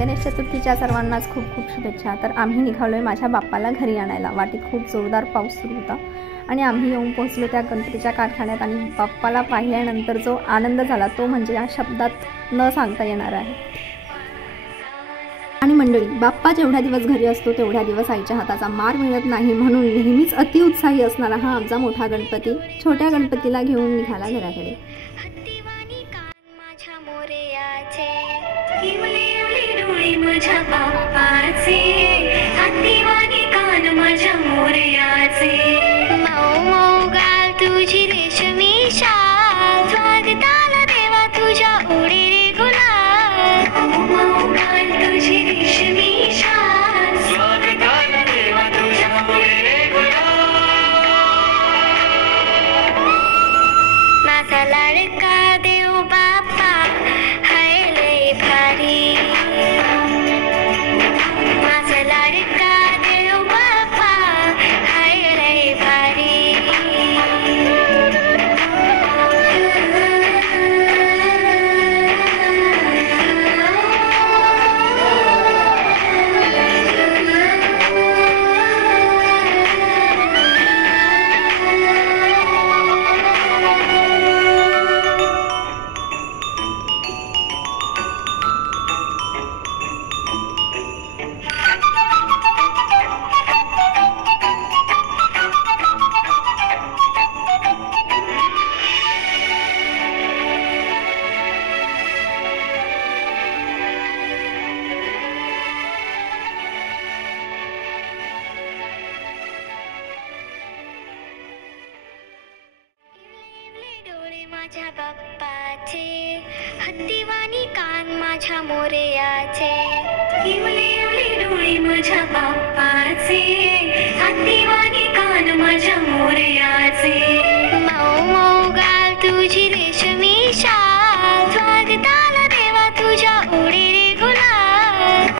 गणेश चतुर्थीच्या सर्वांनाच खूप खूप शुभेच्छा। तर आम्ही निघालोय माझ्या बाप्पाला घरी आणायला। वाटेत खूप जोरदार पाऊस सुरू होता आणि आम्ही येऊन पोहोचलो त्या गणपतीच्या कारखान्यात आणि बाप्पाला पाहिल्यानंतर जो आनंद झाला तो म्हणजे या शब्दात न सांगता येणार आहे। आणि मंडळी, बाप्पा जेवढ्या दिवस घरी असतो तेवढ्या दिवस आईच्या हाताचा मार मिळत नाही, म्हणून नेहमीच अतिउत्साही असणारा हा आमचा मोठा गणपती छोट्या गणपतीला घेऊन निघाला घराकडे। माझ्या बाप्पाचे हत्तीवाणी कान माझ्या मोरयाचे, इवले इवले डोळे माझ्या बाप्पाचे हत्तीवाणी कान माझ्या मोरयाचे।